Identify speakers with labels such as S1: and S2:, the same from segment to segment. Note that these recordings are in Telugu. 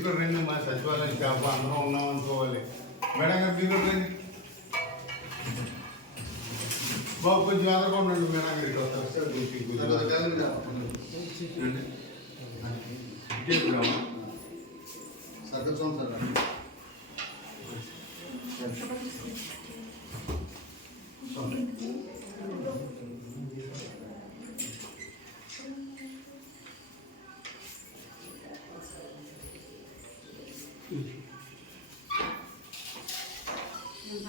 S1: మీరు కూడా రండి మా సచివాలయం స్టాఫ్ అందరం ఉన్నాం అనుకోవాలి. మేడం గారు మీరు కూడా రండి. బాబు కొంచెం ఉండండి మేడం గారు ఇక్కడ వస్తారు. సార్ డ్యూటీకి కూర్చోండి. రండి. Thank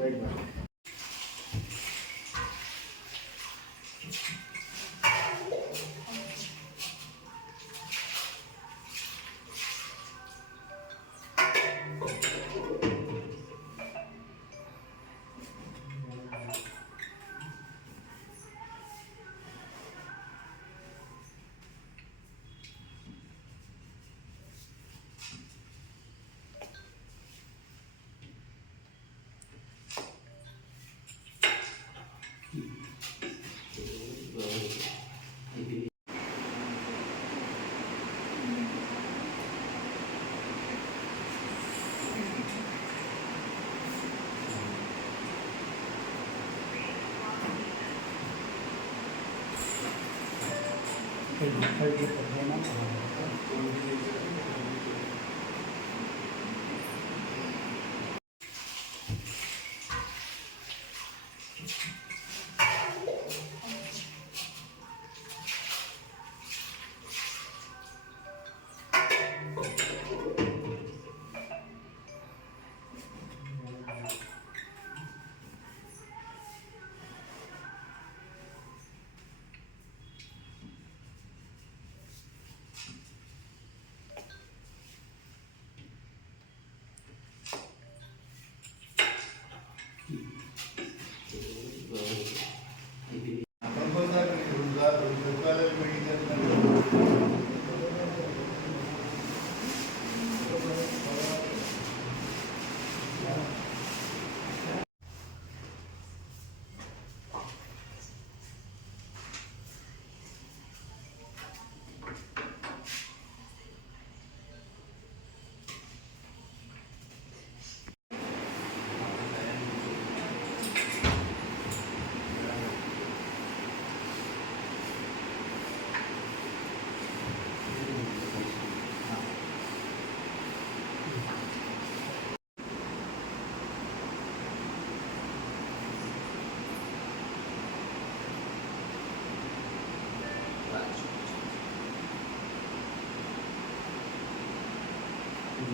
S1: you. el tiempo de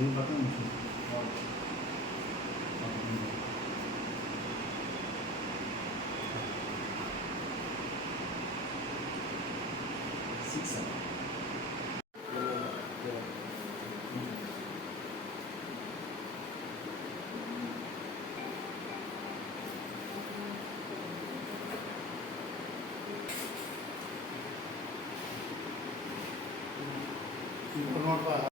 S2: దీని పక్కన ఉంచు. సిక్స్
S1: ఇప్పుడు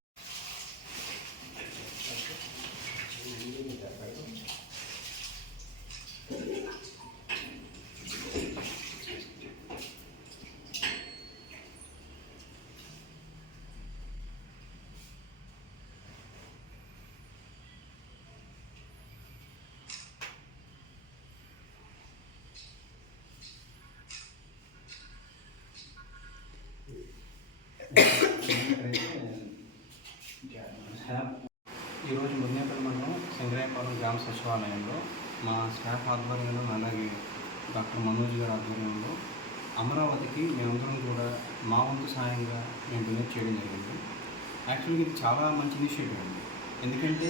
S1: నోట్
S3: ఈరోజు మున్నేపల్లి మండలం సింగరాయపాలెం గ్రామ సచివాలయంలో మా స్టాఫ్ ఆధ్వర్యంలో అలాగే డాక్టర్ మనోజ్ గారి ఆధ్వర్యంలో అమరావతికి మేమందరం కూడా మా వంతు సాయంగా మేము డొనేట్ చేయడం జరిగింది. యాక్చువల్గా ఇది చాలా మంచి ఇనిషియేటివ్ అండి. ఎందుకంటే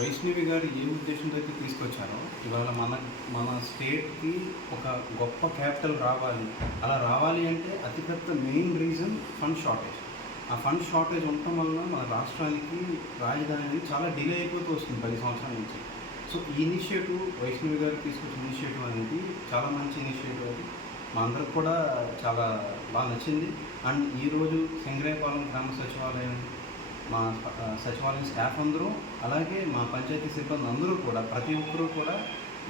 S3: వైష్ణవి గారు ఏ ఉద్దేశంతో అయితే తీసుకొచ్చారో ఇవాళ మన మన స్టేట్కి ఒక గొప్ప క్యాపిటల్ రావాలి. అలా రావాలి అంటే అతిపెద్ద మెయిన్ రీజన్ ఫండ్ షార్టేజ్ ఆ ఫండ్ షార్టేజ్ ఉండటం వలన మన రాష్ట్రానికి రాజధాని అనేది చాలా డిలే అయిపోతూ వస్తుంది పది సంవత్సరాల నుంచి. సో ఈ ఇనిషియేటివ్ వైష్ణవి గారు తీసుకొచ్చిన ఇనిషియేటివ్ అనేది చాలా మంచి ఇనిషియేటివ్ అది. మా అందరికి కూడా చాలా బాగా నచ్చింది. అండ్ ఈరోజు సింగరేపాలెం గ్రామ సచివాలయం మా సచివాలయం స్టాఫ్ అందరూ అలాగే మా పంచాయతీ సిబ్బంది అందరూ కూడా ప్రతి ఒక్కరూ కూడా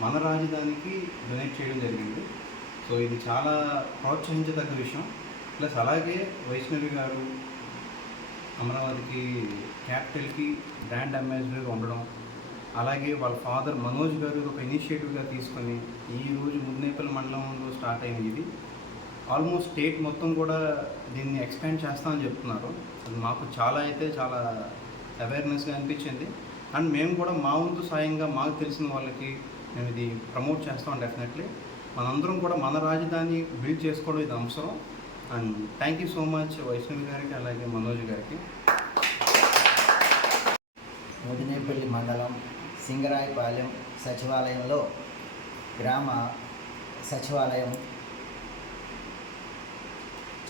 S3: మన రాజధానికి డొనేట్ చేయడం జరిగింది. సో ఇది చాలా ప్రోత్సహించదగ్గ విషయం. ప్లస్ అలాగే వైష్ణవి గారు అమరావతికి క్యాపిటల్కి బ్రాండ్ అంబాసిడర్గా ఉండడం అలాగే వాళ్ళ ఫాదర్ మనోజ్ గారు ఒక ఇనిషియేటివ్గా తీసుకొని ఈ రోజు మున్నేపల్లి మండలంలో స్టార్ట్ అయింది ఇది. ఆల్మోస్ట్ స్టేట్ మొత్తం కూడా దీన్ని ఎక్స్పాండ్ చేస్తామని చెప్తున్నారు. అది మాకు చాలా అయితే చాలా అవేర్నెస్గా అనిపించింది. అండ్ మేము కూడా మా వంతు సాయంగా మాకు తెలిసిన వాళ్ళకి మేము ఇది ప్రమోట్ చేస్తాం డెఫినెట్లీ. మనందరం కూడా మన రాజధాని బిల్డ్ చేసుకోవడం ఇది అవసరం and thank you so much Vaishnavi గారికి అలాగే మనోజ్ గారికి.
S4: ముదినేపల్లి మండలం సింగరాయపాలెం సచివాలయంలో గ్రామ సచివాలయం.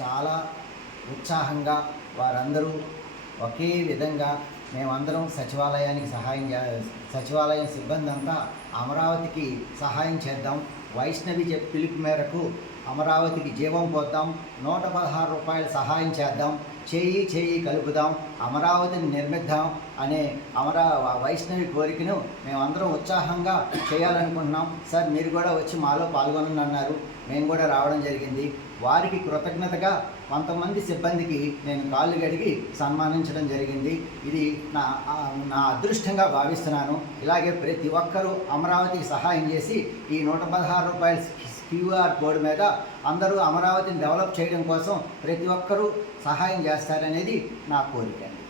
S4: చాలా ఉత్సాహంగా వారందరూ ఒకే విధంగా మేమందరం సచివాలయానికి సహాయం చే సచివాలయం సిబ్బంది అంతా అమరావతికి సహాయం చేద్దాం. వైష్ణవి పిలుపు మేరకు అమరావతికి జీవం పోద్దాం నూట పదహారు రూపాయలు సహాయం చేద్దాం. చేయి చేయి కలుపుదాం. అమరావతిని నిర్మిద్దాం అనే అమరా వైష్ణవి కోరికను మేమందరం ఉత్సాహంగా చేయాలనుకుంటున్నాం. సార్ మీరు కూడా వచ్చి మాలో పాల్గొనని అన్నారు. మేము కూడా రావడం జరిగింది. వారికి కృతజ్ఞతగా కొంతమంది సిబ్బందికి నేను కాళ్ళు గడిగి సన్మానించడం జరిగింది. ఇది నా నా అదృష్టంగా భావిస్తున్నాను. ఇలాగే ప్రతి ఒక్కరూ అమరావతికి సహాయం చేసి ఈ నూట పదహారు రూపాయల క్యూఆర్ కోడ్ మీద అందరూ అమరావతిని డెవలప్ చేయడం కోసం ప్రతి ఒక్కరూ సహాయం చేస్తారనేది నా కోరిక అండి.